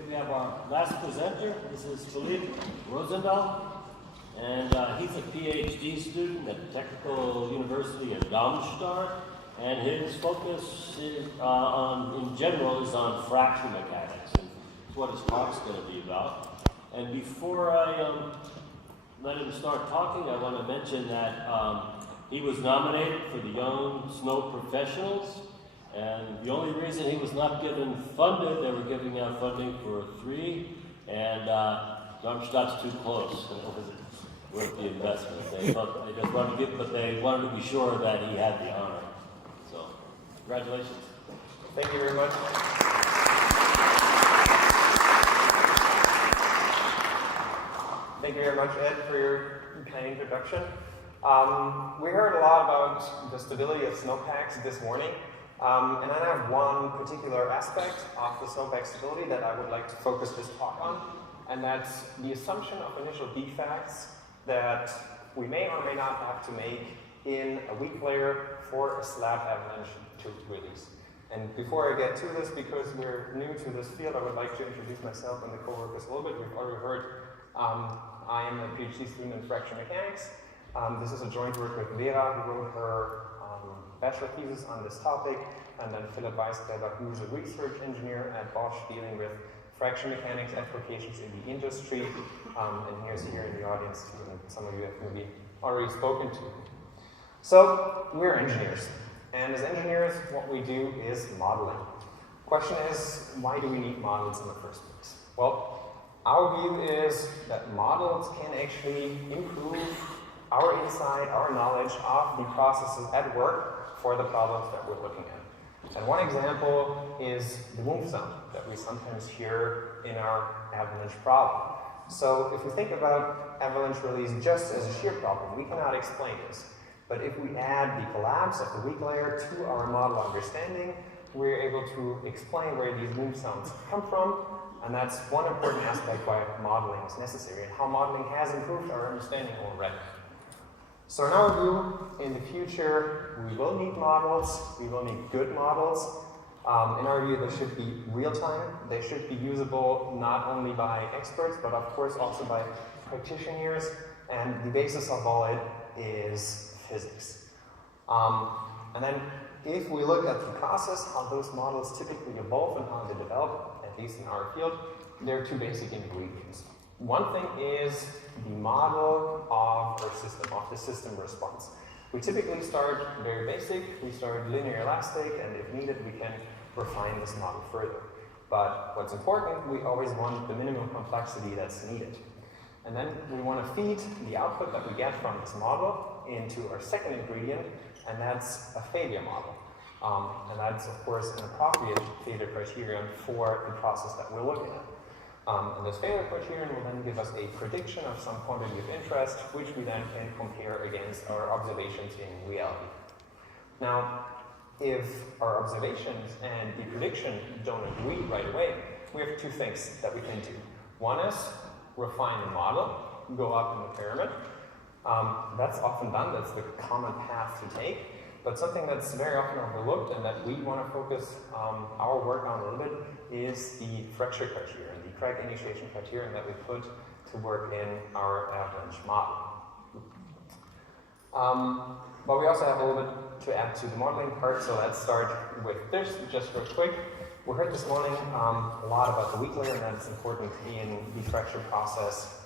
Okay, we have our last presenter. This is Rosendahl, and he's a PhD student at the Technical University of Darmstadt, and his focus is, in general is on fracture mechanics, and that's what his talk's going to be about. And before I let him start talking, I want to mention that he was nominated for the Young Snow Professionals. And the only reason he was not given funded, they were giving out funding for 3, and Darmstadt's too close. It wasn't worth the investment. They just wanted to give, but they wanted to be sure that he had the honor. So, congratulations. Thank you very much. Thank you very much, Ed, for your kind introduction. We heard a lot about the stability of snowpacks this morning. And I have one particular aspect of the snowpack stability that I would like to focus this talk on, and that's the assumption of initial defects that we may or may not have to make in a weak layer for a slab avalanche to release. And before I get to this, because we're new to this field, I would like to introduce myself and the co-workers a little bit. We've already heard I am a PhD student in fracture mechanics. This is a joint work with Vera, who wrote her bachelor thesis on this topic, and then Philip Weißgraeber, who's a research engineer at Bosch dealing with fracture mechanics applications in the industry, and here's here in the audience too, and some of you have maybe already spoken to. So, we're engineers, and as engineers, what we do is modeling. Question is, why do we need models in the first place? Well, our view is that models can actually improve our insight, our knowledge of the processes at work for the problems that we're looking at. And one example is the boom sound that we sometimes hear in our avalanche problem. So if we think about avalanche release just as a shear problem, we cannot explain this. But if we add the collapse of the weak layer to our model understanding, we're able to explain where these boom sounds come from. And that's one important aspect why modeling is necessary and how modeling has improved our understanding already. So in our view, in the future, we will need models, we will need good models. In our view, they should be real-time, they should be usable not only by experts, but of course also by practitioners, and the basis of all it is physics. And then if we look at the process, how those models typically evolve and how they develop, at least in our field, there are 2 basic ingredients. One thing is the model of our system, of the system response. We typically start very basic, we start linear elastic, and if needed, we can refine this model further. But what's important, we always want the minimum complexity that's needed. And then we want to feed the output that we get from this model into our second ingredient, and that's a failure model. And that's, of course, an appropriate failure criterion for the process that we're looking at. And this failure criterion will then give us a prediction of some quantity of interest, which we then can compare against our observations in reality. Now, if our observations and the prediction don't agree right away, we have 2 things that we can do. One is refine the model, go up in the pyramid. That's often done, that's the common path to take. But something that's very often overlooked and that we want to focus our work on a little bit is the fracture criterion, the crack initiation criterion that we put to work in our avalanche model. But we also have a little bit to add to the modeling part, so let's start with this just real quick. We heard this morning a lot about the weak layer, and that's important in the fracture process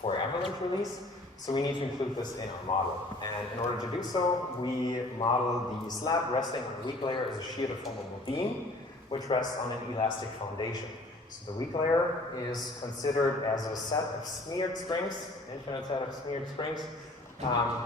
for avalanche release. So we need to include this in our model. And in order to do so, we model the slab resting on the weak layer as a shear deformable beam, which rests on an elastic foundation. So the weak layer is considered as a set of smeared springs, infinite set of smeared springs,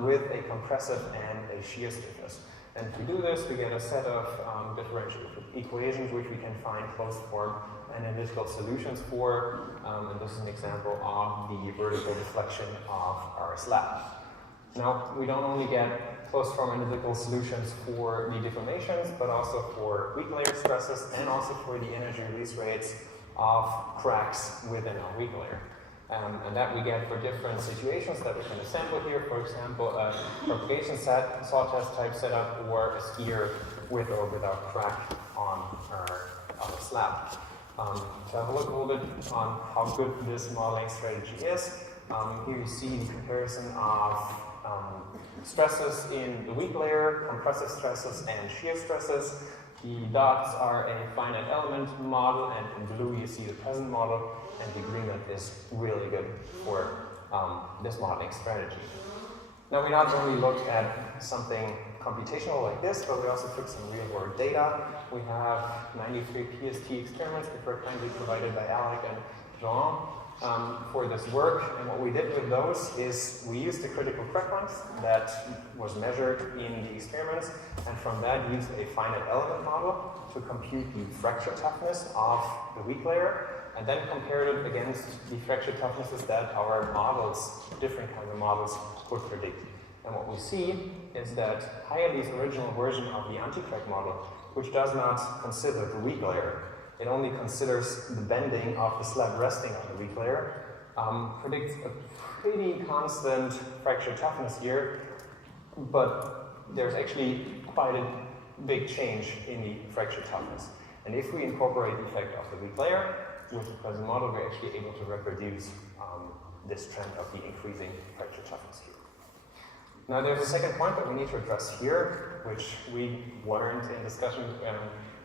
with a compressive and a shear stiffness. And if we do this, we get a set of differential equations which we can find closed form and analytical solutions for, and this is an example of the vertical deflection of our slab. Now, we don't only get closed form analytical solutions for the deformations, but also for weak layer stresses and also for the energy release rates of cracks within our weak layer. And that we get for different situations that we can assemble here, for example, a propagation saw test type setup or a skier with or without crack on our slab. To have a look a little bit on how good this modeling strategy is, here you see the comparison of stresses in the weak layer, compressive stresses, and shear stresses. The dots are a finite element model, and in blue you see the present model, and the agreement is really good for this modeling strategy. Now, we not only looked at something computational like this, but we also took some real-world data. We have 93 PST experiments that were kindly provided by Alec and Jean for this work. And what we did with those is we used the critical crack length that was measured in the experiments, and from that used a finite element model to compute the fracture toughness of the weak layer, and then compared it against the fracture toughnesses that our models, different kinds of models, would predict. And what we see is that Hayali's original version of the Anticrack model, which does not consider the weak layer, it only considers the bending of the slab resting on the weak layer, predicts a pretty constant fracture toughness here, but there's actually quite a big change in the fracture toughness. And if we incorporate the effect of the weak layer with the present model, we're actually able to reproduce this trend of the increasing fracture toughness here. Now, there's a second point that we need to address here, which we learned in discussion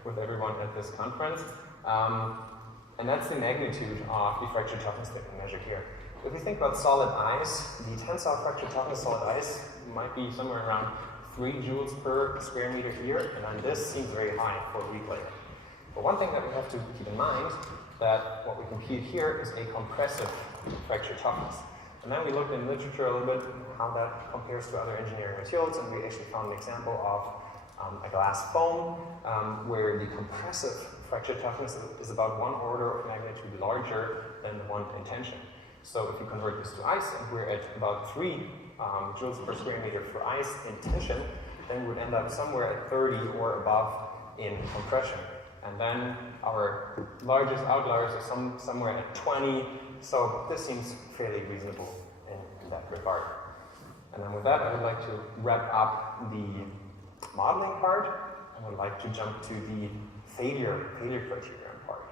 with everyone at this conference, and that's the magnitude of the fracture toughness that we measure here. If we think about solid ice, the tensile fracture toughness of solid ice might be somewhere around 3 joules per square meter here, and this seems very high for a weak layer. But one thing that we have to keep in mind, that what we compute here is a compressive fracture toughness. And then we looked in literature a little bit how that compares to other engineering materials, and we actually found an example of a glass foam where the compressive fracture toughness is about 1 order of magnitude larger than the one in tension. So if you convert this to ice, and we're at about 3 joules per square meter for ice in tension, then we would end up somewhere at 30 or above in compression. And then our largest outliers are somewhere at 20, so this seems fairly reasonable in that regard. And then with that, I would like to wrap up the modeling part. I would like to jump to the failure criterion part.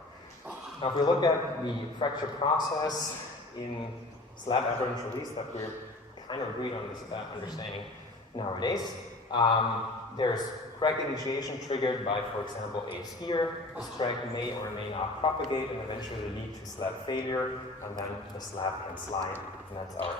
Now, if we look at the fracture process in slab avalanche release that we're kind of agreed on this understanding nowadays, there's crack initiation triggered by, for example, a skier. This crack may or may not propagate and eventually lead to slab failure, and then the slab can slide, and that's our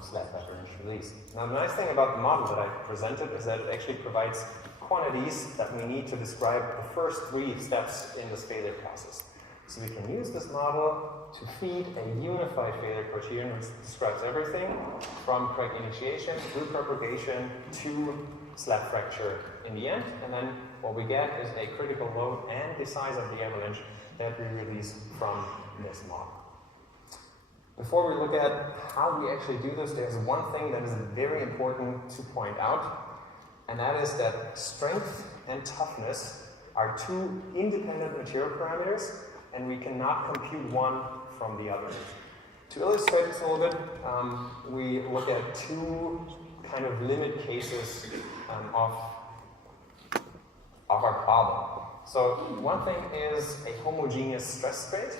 slab avalanche release. Now, the nice thing about the model that I presented is that it actually provides quantities that we need to describe the first 3 steps in this failure process. So we can use this model to feed a unified failure criterion which describes everything from crack initiation through propagation to slab fracture in the end, and then what we get is a critical load and the size of the avalanche that we release from this model. Before we look at how we actually do this, there's one thing that is very important to point out, and that is that strength and toughness are 2 independent material parameters, and we cannot compute one from the other. To illustrate this a little bit, we look at 2 kind of limit cases of our problem. So one thing is a homogeneous stress strait.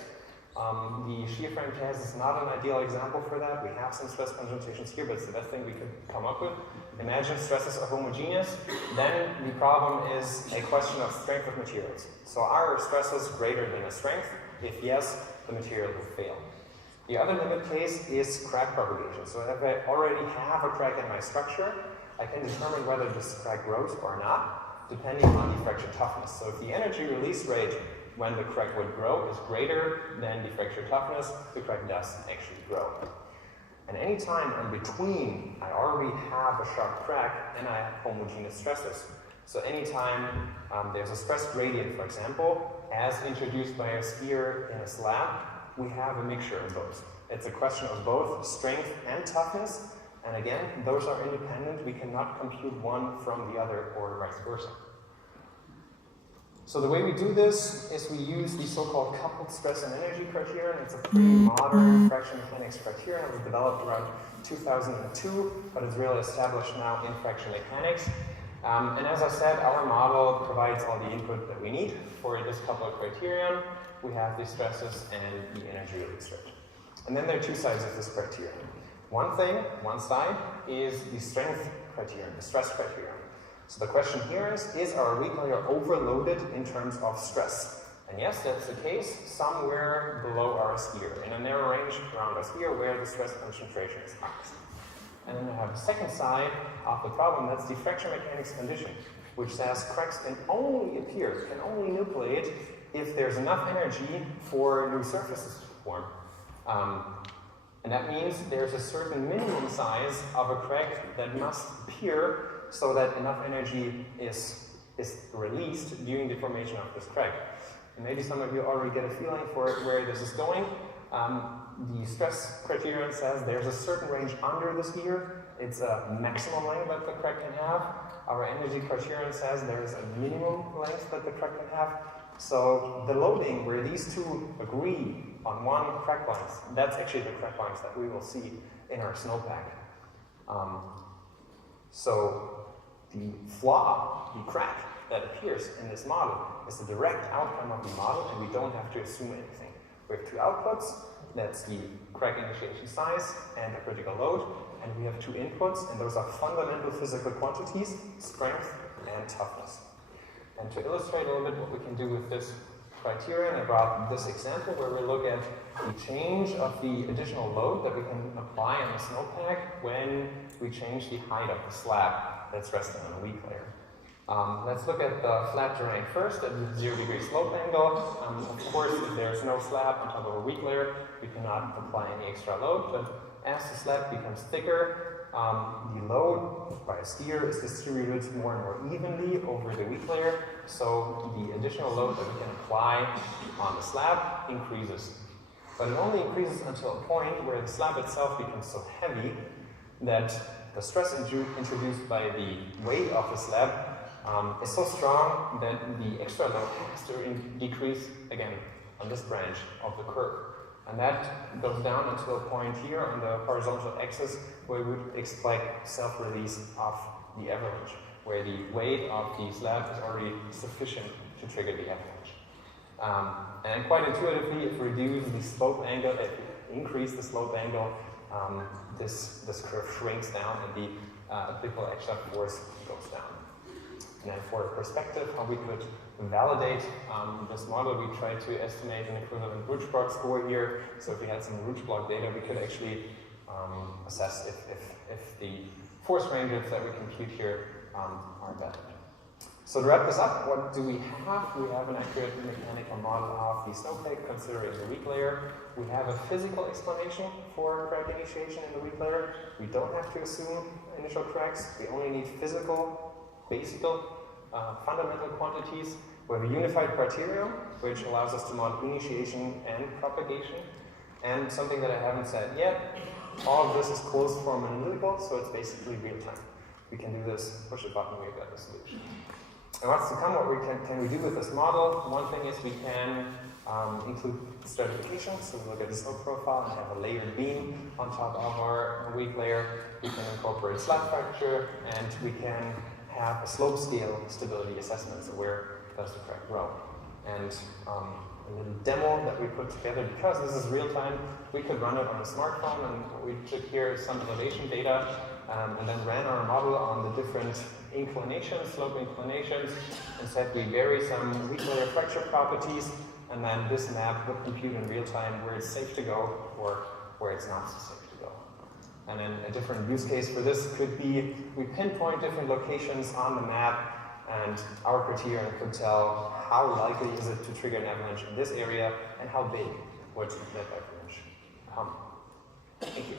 The shear frame case is not an ideal example for that. We have some stress concentrations here, but it's the best thing we could come up with. Imagine stresses are homogeneous, then the problem is a question of strength of materials. So are stresses greater than a strength? If yes, the material will fail. The other limit case is crack propagation. So if I already have a crack in my structure, I can determine whether this crack grows or not, depending on the fracture toughness. So if the energy release rate when the crack would grow is greater than the fracture toughness, the crack does actually grow. And any time in between, I already have a sharp crack and I have homogeneous stresses. So anytime there's a stress gradient, for example, as introduced by a skier in a slab, we have a mixture of both. It's a question of both strength and toughness, and again, those are independent. We cannot compute one from the other or vice versa. So the way we do this is we use the so-called coupled stress and energy criterion. It's a pretty modern fraction mechanics criterion. It was developed around 2002, but it's really established now in fraction mechanics. And as I said, our model provides all the input that we need for this coupled criterion. We have the stresses and the energy release rate. And then there are two sides of this criterion. One side is the strength criterion, the stress criterion. So the question here is our weak layer overloaded in terms of stress? And yes, that's the case, somewhere below our sphere, in a narrow range around our sphere where the stress concentration is highest. And then I have the second side of the problem, that's the fracture mechanics condition, which says cracks can only appear, can only nucleate if there's enough energy for new surfaces to form. And that means there's a certain minimum size of a crack that must appear so that enough energy is released during the formation of this crack. And maybe some of you already get a feeling for where this is going. The stress criterion says there's a certain range under the sphere. It's a maximum length that the crack can have. Our energy criterion says there's a minimum length that the crack can have. So the loading where these two agree on one crack length, that's actually the crack length that we will see in our snowpack. So the flaw, the crack that appears in this model is the direct outcome of the model, and we don't have to assume anything. We have two outputs, that's the crack initiation size and the critical load, and we have two inputs, and those are fundamental physical quantities, strength and toughness. And to illustrate a little bit what we can do with this criterion, I brought this example where we look at the change of the additional load that we can apply on the snowpack when we change the height of the slab that's resting on a weak layer. Let's look at the flat terrain first at the 0 degree slope angle. Of course, if there's no slab on top of a weak layer, we cannot apply any extra load, but as the slab becomes thicker, the load by a skier is distributed more and more evenly over the weak layer, so the additional load that we can apply on the slab increases. But it only increases until a point where the slab itself becomes so heavy that the stress introduced by the weight of the slab is so strong that the extra load has to decrease again on this branch of the curve. And that goes down until a point here on the horizontal axis where we would expect self-release of the avalanche, where the weight of the slab is already sufficient to trigger the avalanche. And quite intuitively, if we reduce the slope angle, if we increase the slope angle, this curve shrinks down and the applicable extra force goes down. And then for perspective, how we could validate this model, we tried to estimate an equivalent Roots-Block score here. So if we had some Roots-Block data, we could actually assess if the force ranges that we compute here are valid. So to wrap this up, what do we have? We have an accurate mechanical model of the snowpack considering the weak layer. We have a physical explanation for crack initiation in the weak layer. We don't have to assume initial cracks. We only need physical, basic, fundamental quantities. We have a unified criterion, which allows us to model initiation and propagation. And something that I haven't said yet, all of this is closed form analytical, so it's basically real time. We can do this, push a button, we've got the solution. And what's to come, what can we do with this model? One thing is we can include stratification, so we look at the slope profile and have a layered beam on top of our weak layer. We can incorporate slab fracture, and we can have a slope scale stability assessment, so where does the crack grow? And a little demo that we put together, because this is real time, we could run it on a smartphone, and what we took here is some elevation data, and then ran our model on the different inclinations, slope inclinations, and said we vary some weak layer fracture properties, and then this map would compute in real time where it's safe to go or where it's not so safe to go. And then a different use case for this could be we pinpoint different locations on the map, and our criterion could tell how likely is it to trigger an avalanche in this area and how big would that avalanche come. Thank you.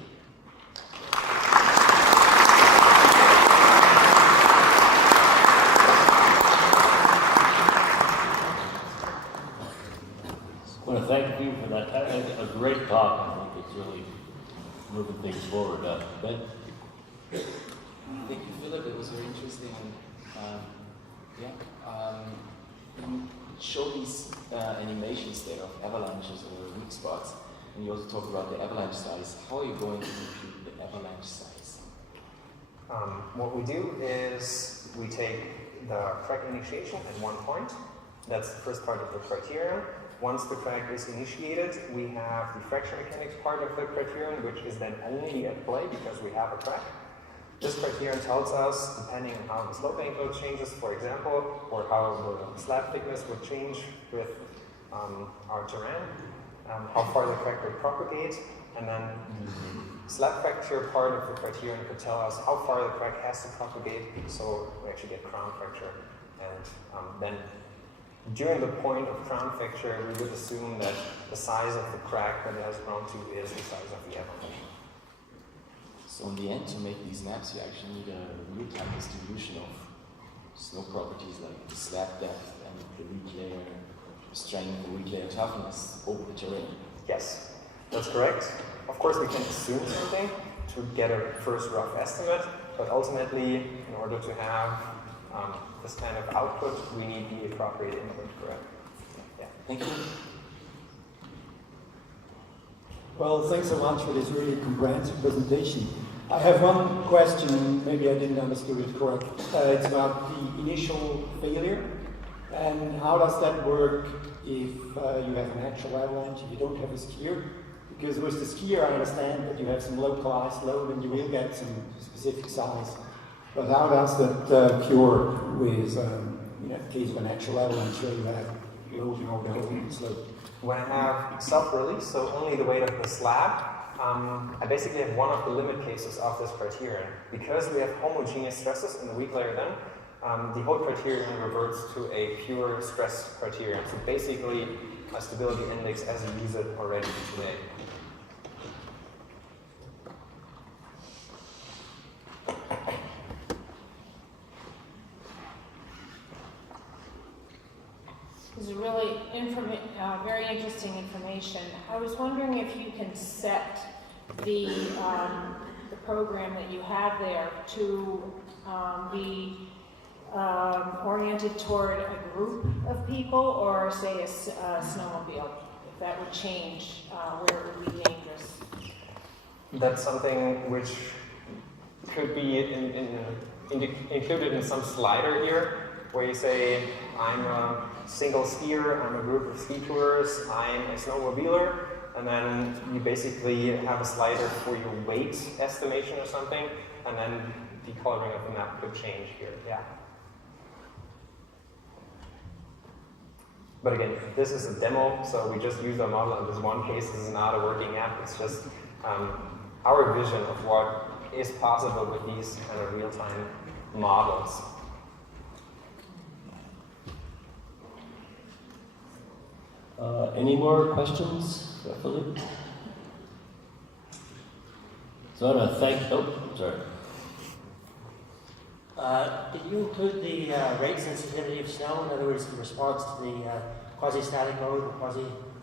I want to thank you for that. A great talk. I think it's really moving things forward. Ben? Thank you, Philip. It was very interesting. You show these animations there of avalanches or weak spots, and you also talk about the avalanche size. How are you going to compute the avalanche size? What we do is we take the crack initiation at one point. That's the first part of the criterion. Once the crack is initiated, we have the fracture mechanics part of the criterion, which is then only at play because we have a crack. This criterion tells us, depending on how the slope angle changes, for example, or how the slab thickness would change with our terrain, how far the crack would propagate, and then the slab fracture part of the criterion could tell us how far the crack has to propagate, so we actually get crown fracture. And then during the point of crown fracture, we would assume that the size of the crack that it has grown to is the size of the avalanche. So in the end, to make these maps, you actually need a real-time distribution of snow properties like the slab depth and the weak layer strength, the weak layer toughness over the terrain. Yes, that's correct. Of course, we can assume something to get a first rough estimate, but ultimately, in order to have this kind of output, we need the appropriate input, correct? Yeah. Thank you. Well, thanks so much for this really comprehensive presentation. I have one question, maybe I didn't understand it correct. It's about the initial failure, and how does that work if you have an actual avalanche, if you don't have a skier? Because with the skier, I understand that you have some localized load and you will get some specific size. But how does that cure with, in the case of an actual avalanche, where you have loading over the whole slope? When I have self-release, so only the weight of the slab, I basically have one of the limit cases of this criterion. Because we have homogeneous stresses in the weak layer then, the whole criterion reverts to a pure stress criterion. So basically a stability index as you use it already today. This is really very interesting information. I was wondering if you can set the program that you have there to be oriented toward a group of people, or say a snowmobile, if that would change where it would be dangerous. That's something which could be included in some slider here, where you say, I'm a single skier, I'm a group of ski tours, I'm a snowmobiler, and then you basically have a slider for your weight estimation or something, and then the coloring of the map could change here, yeah. But again, this is a demo, so we just use our model in this one case. This is not a working app, it's just our vision of what is possible with these kind of real-time models. Any more questions for Philippe? So I want to thank, sorry. Did you include the rate sensitivity of snow? In other words, the response to the quasi-static load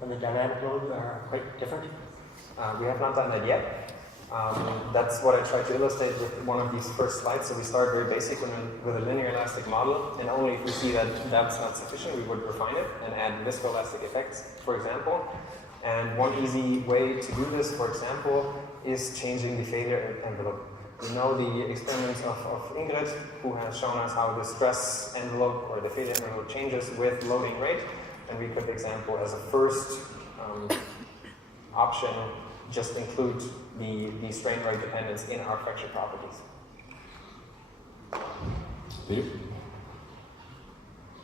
and the dynamic load are quite different? We have not done that yet. That's what I tried to illustrate with one of these first slides. So we start very basic with a linear elastic model, and only if we see that that's not sufficient, we would refine it and add viscoelastic effects, for example. And one easy way to do this, for example, is changing the failure envelope. We know the experiments of Ingrid, who has shown us how the stress envelope or the failure envelope changes with loading rate, and we could, example, as a first option, just include the strain rate dependence in our fracture properties. Peter?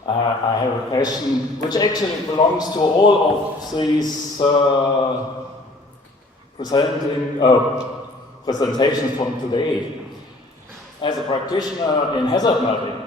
I have a question which actually belongs to all of these presentations from today. As a practitioner in hazard mapping,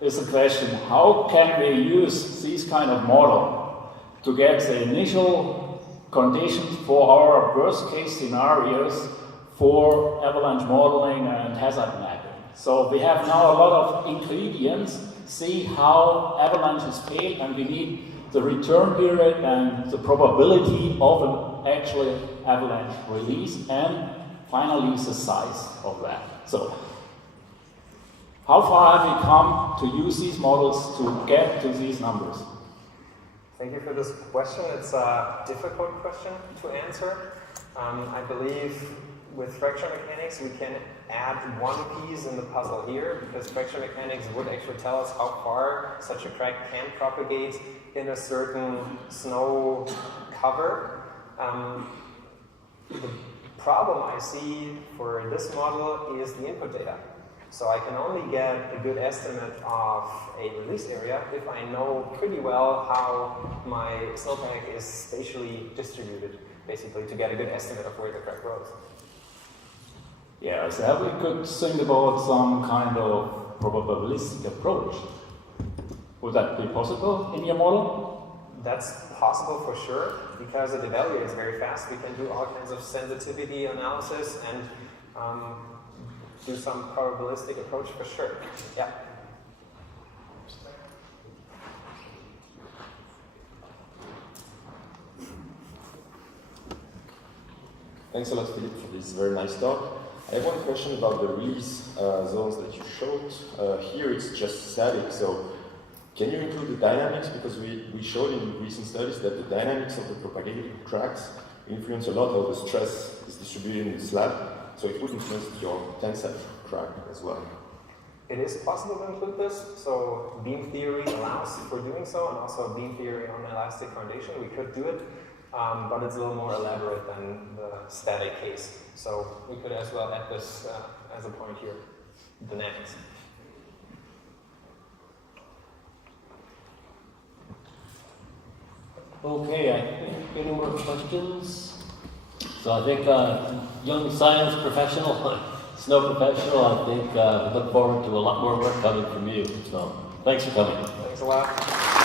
is the question, how can we use this kind of model to get the initial conditions for our worst case scenarios for avalanche modeling and hazard mapping? So we have now a lot of ingredients, see how avalanches fail, and we need the return period and the probability of an actual avalanche release, and finally the size of that. So how far have we come to use these models to get to these numbers? Thank you for this question. It's a difficult question to answer. I believe with fracture mechanics, we can add one piece in the puzzle here, because fracture mechanics would actually tell us how far such a crack can propagate in a certain snow cover. The problem I see for this model is the input data. So I can only get a good estimate of a release area if I know pretty well how my snowpack is spatially distributed, basically, to get a good estimate of where the crack grows. Yeah, so we could think about some kind of probabilistic approach. Would that be possible in your model? That's possible for sure, because it evaluates very fast. We can do all kinds of sensitivity analysis and do some probabilistic approach for sure. Yeah. Thanks a lot, Philip, for this very nice talk. I have one question about the release zones that you showed. Here it's just static, so can you include the dynamics? Because we showed in recent studies that the dynamics of the propagated cracks influence a lot how the stress is distributed in the slab, so it would influence your tensile crack as well. It is possible to include this, so beam theory allows for doing so, and also beam theory on elastic foundation, we could do it, but it's a little more elaborate than the static case. So we could as well add this as a point here, dynamics. Okay, any more questions? So I think young science professional, snow professional, I think we look forward to a lot more work coming from you. So thanks for coming. Thanks a lot.